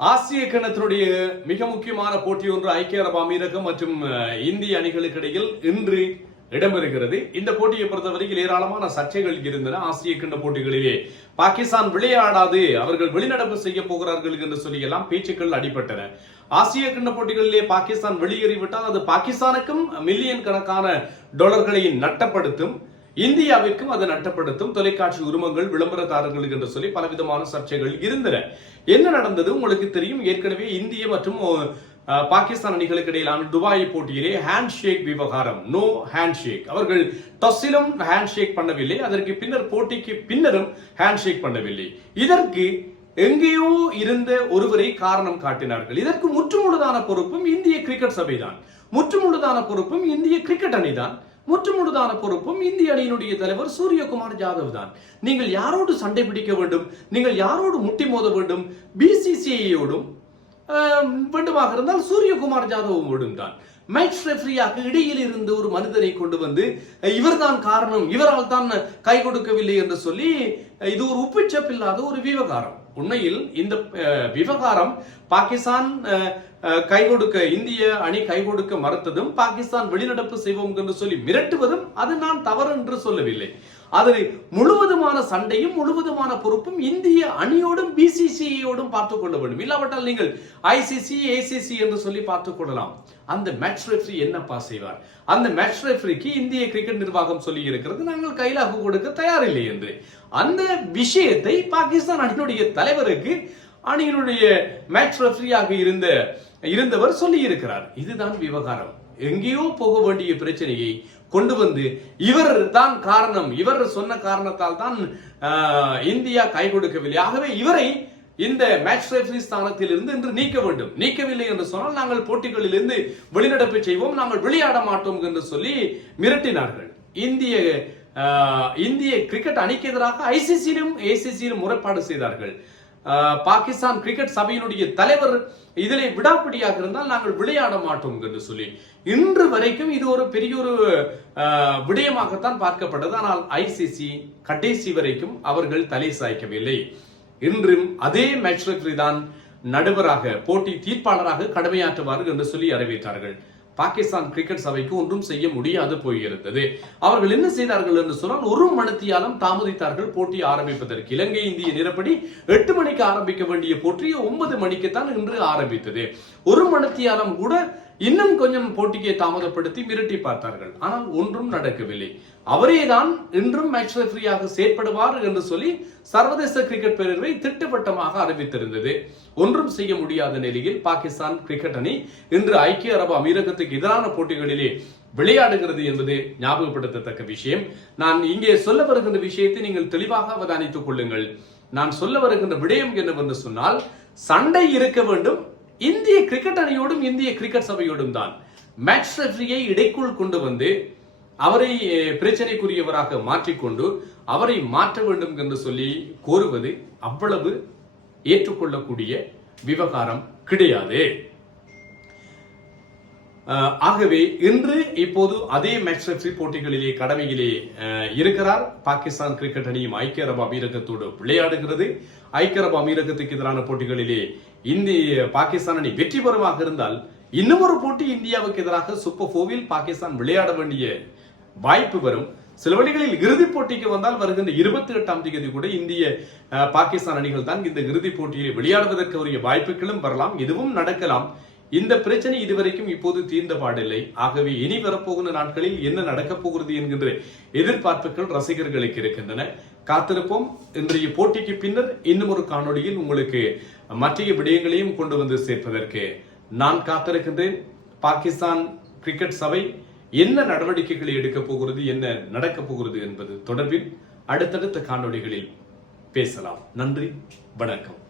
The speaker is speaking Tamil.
ஆசிய கிணத்தினுடைய மிக முக்கியமான போட்டி ஒன்று ஐக்கிய அரபு அமீரகம் மற்றும் இந்திய அணிகளுக்கு இடையில் இன்று இடம்பெறுகிறது. இந்த போட்டியை பொறுத்தவரையில் ஏராளமான சர்ச்சைகள் இருந்தன. ஆசிய கிண்ண போட்டிகளிலே பாகிஸ்தான் விளையாடாது அவர்கள் வெளிநடப்பு செய்ய போகிறார்கள் என்று சொல்லியெல்லாம் பேச்சுக்கள் அடிபட்டன. ஆசிய கிண்ண போட்டிகளிலே பாகிஸ்தான் வெளியேறிவிட்டால் அது பாகிஸ்தானுக்கும் மில்லியன் கணக்கான டாலர்களை நட்டப்படுத்தும். இந்தியாவிற்கும் அது நட்டப்படுத்தும். தொலைக்காட்சி உரிமங்கள் விளம்பரதாரர்கள் என்று சொல்லி பலவிதமான சர்ச்சைகள் இருந்தன. என்ன நடந்தது? உங்களுக்கு தெரியும் ஏற்கனவே இந்திய மற்றும் பாகிஸ்தான் அணிகளுக்கு இடையிலான துபாய் போட்டியிலே ஹேண்ட் ஷேக் விவகாரம். நோ ஹேண்ட் ஷேக் அவர்கள் டஸ்ஸிலும் ஹேண்ட் ஷேக் பண்ணவில்லை. அதற்கு பின்னர் போட்டிக்கு பின்னரும் ஹேண்ட் ஷேக் பண்ணவில்லை. இதற்கு எங்கேயோ இருந்த ஒருவரை காரணம் காட்டினார்கள். இதற்கு முற்றுமுழுதான பொறுப்பும் இந்திய கிரிக்கெட் சபைதான். முற்றுமுழுதான பொறுப்பும் இந்திய கிரிக்கெட் அணிதான். முற்றுமுழுதான பொறுப்பும் இந்திய அணியினுடைய தலைவர் சூரியகுமார் ஜாதவ் தான் நீங்கள் யாரோடு சண்டை பிடிக்க வேண்டும்? நீங்கள் யாரோடு முட்டி மோத வேண்டும்? பிசிசிஐயோடும் வேண்டுமாக இருந்தால் சூரியகுமார் ஜாதவோடும் தான் மேட்ச் ரெஃப்ரியாக இடையில் இருந்து ஒரு மனிதரை கொண்டு வந்து இவர்தான் காரணம் இவரால் தான் கை கொடுக்கவில்லை என்று சொல்லி இது ஒரு உப்புச்சப்பில்லாத ஒரு விவகாரம். உண்மையில் இந்த விவகாரம் பாகிஸ்தான் அஹ், கை கொடுக்க இந்திய அணி கை கொடுக்க மறுத்ததும் பாகிஸ்தான் வெளிநடப்பு செய்வோம் என்று சொல்லி மிரட்டுவதும் அது நான் தவறு என்று சொல்லவில்லை. அதில் முழுவதுமான சண்டையும் முழுவதுமான பொறுப்பும் இந்திய அணியோடும் பிசிசிஐயோடும் பார்த்துக் கொள்ள வேண்டும். இல்லாவிட்டால் நீங்கள் ஐசிசி ஏசிசி என்று சொல்லி பார்த்துக் கொள்ளலாம். அந்த மேட்ச் ரெஃப்ரி என்னப்பா செய்வார்? அந்த மேட்ச் ரெஃப்ரிக்கு இந்திய கிரிக்கெட் நிர்வாகம் சொல்லி இருக்கிறது. நாங்கள் கைலாக கொடுக்க தயாரில்லை என்று. அந்த விஷயத்தை பாகிஸ்தான் அணியினுடைய தலைவருக்கு அணியினுடைய மேட்ச் ரெஃப்ரியாக இருந்த இருந்தவர் சொல்லி இருக்கிறார் இதுதான் விவகாரம். எங்கேயோ போக வேண்டிய பிரச்சனையை கொண்டு வந்து இவர் தான் காரணம். இவர் சொன்ன காரணத்தால் தான் இந்தியா கை கொடுக்கவில்லை. ஆகவே இவரை இந்த மேட்ச் ரெஃப்ரி ஸ்தானத்தில் இருந்து இன்று நீக்க வேண்டும். நீக்கவில்லை என்று சொன்னால் நாங்கள் போட்டிகளிலிருந்து வெளிநடப்பு செய்வோம். நாங்கள் விளையாட மாட்டோம் என்று சொல்லி மிரட்டினார்கள். இந்திய இந்திய கிரிக்கெட் அணிக்கு எதிராக ஐசிசியிலும் ஏசிசியிலும் முறைப்பாடு செய்தார்கள். பாகிஸ்தான் கிரிக்கெட் சபையினுடைய தலைவர் இதிலே விடாப்பிடியாக இருந்தால் நாங்கள் விளையாட மாட்டோம் என்று சொல்லி. இன்று வரைக்கும் இது ஒரு பெரிய ஒரு விடயமாகத்தான் பார்க்கப்பட்டது. ஆனால் ஐசிசி கடைசி வரைக்கும் அவர்கள் தலை சாய்க்கவில்லை. இன்றும் அதே மேட்ச் தான் நடுவராக போட்டி தீர்ப்பாளராக கடமையாற்றுவார்கள் என்று சொல்லி அறிவித்தார்கள். பாகிஸ்தான் கிரிக்கெட் சபைக்கு ஒன்றும் செய்ய முடியாது போயிருந்தது. அவர்கள் என்ன செய்தார்கள் என்று சொன்னால் ஒரு மணித்தியாலம் தாமதித்தார்கள் போட்டி ஆரம்பிப்பதற்கு. இலங்கை இந்திய நிறப்படி எட்டு மணிக்கு ஆரம்பிக்க வேண்டிய போட்டி ஒன்பது மணிக்கு தான் இன்று ஆரம்பித்தது. ஒரு மணித்தியாலம் கூட இன்னும் கொஞ்சம் போட்டியை தாமதப்படுத்தி மிரட்டி பார்த்தார்கள். ஆனால் ஒன்றும் நடக்கவில்லை. அவரே தான் இன்றும் மேட்ச் ரெஃப்ரியாக செயற்படுவார் என்று சொல்லி சர்வதேச கிரிக்கெட் பேரவை திட்டவட்டமாக அறிவித்திருந்தது. ஒன்றும் செய்ய முடியாத நிலையில் பாகிஸ்தான் கிரிக்கெட் அணி இன்று ஐக்கிய அரபு அமீரகத்துக்கு எதிரான போட்டிகளிலே விளையாடுகிறது என்பது ஞாபகப்படுத்தத்தக்க விஷயம். நான் இங்கே சொல்ல வருகின்ற விஷயத்தை நீங்கள் தெளிவாக அவதானித்துக் கொள்ளுங்கள். நான் சொல்ல வருகின்ற விடயம் என்னவென்று சொன்னால் சண்டை இருக்க வேண்டும் இந்திய கிரிக்கெட் அணியோடும் இந்திய கிரிக்கெட் சபையோடும் தான். மேட்ச் ரெஃப்ரியை இடைக்குள் கொண்டு வந்து அவரை பிரச்சனைக்குரியவராக மாற்றிக்கொண்டு அவரை மாற்ற வேண்டும் என்று சொல்லி கோருவது அவ்வளவு ஏற்றுக்கொள்ளக்கூடிய விவகாரம் கிடையாது. ஆகவே இன்று இப்போது அதே மேட்ச் ரெஃப்ரி போட்டிகளிலே கடமையிலே இருக்கிறார். பாகிஸ்தான் கிரிக்கெட் அணியும் ஐக்கிய அரபு அமீரகத்தோடு விளையாடுகிறது. ஐக்கிய அரபு அமீரகத்துக்கு எதிரான போட்டிகளிலே இந்திய பாகிஸ்தான் அணி வெற்றி பெறுமாக இருந்தால் இன்னும் ஒரு போட்டி இந்தியாவுக்கு எதிராக சூப்பர் போவில் பாகிஸ்தான் விளையாட வேண்டிய வாய்ப்பு வரும். சில வழிகளில் இறுதிப் போட்டிக்கு வந்தால் வருகின்ற இருபத்தி எட்டாம் தேதி கூட இந்திய பாகிஸ்தான் அணிகள் தான் இந்த இறுதிப் போட்டியில் விளையாடுவதற்கு உரிய வாய்ப்புகளும் வரலாம். இதுவும் நடக்கலாம். இந்த பிரச்சனை இதுவரைக்கும் இப்போது தீர்ந்த பாடில்லை. ஆகவே இனி வரப்போகிற நாட்களில் என்ன நடக்கப் போகிறது என்கின்ற எதிர்பார்ப்புகள் ரசிகர்களுக்கு இருக்கின்றன. காத்திருப்போம். இன்றைய போட்டிக்கு பின்னர் இன்னும் ஒரு காணொளியில் உங்களுக்கு மற்ற விடயங்களையும் கொண்டு வந்து சேர்ப்பதற்கு நான் காத்திருக்கின்றேன். பாகிஸ்தான் கிரிக்கெட் சபை என்ன நடவடிக்கைகளை எடுக்கப் போகிறது என்ன நடக்கப் போகிறது என்பது தொடர்பில் அடுத்தடுத்த காணொளிகளில் பேசலாம். நன்றி. வணக்கம்.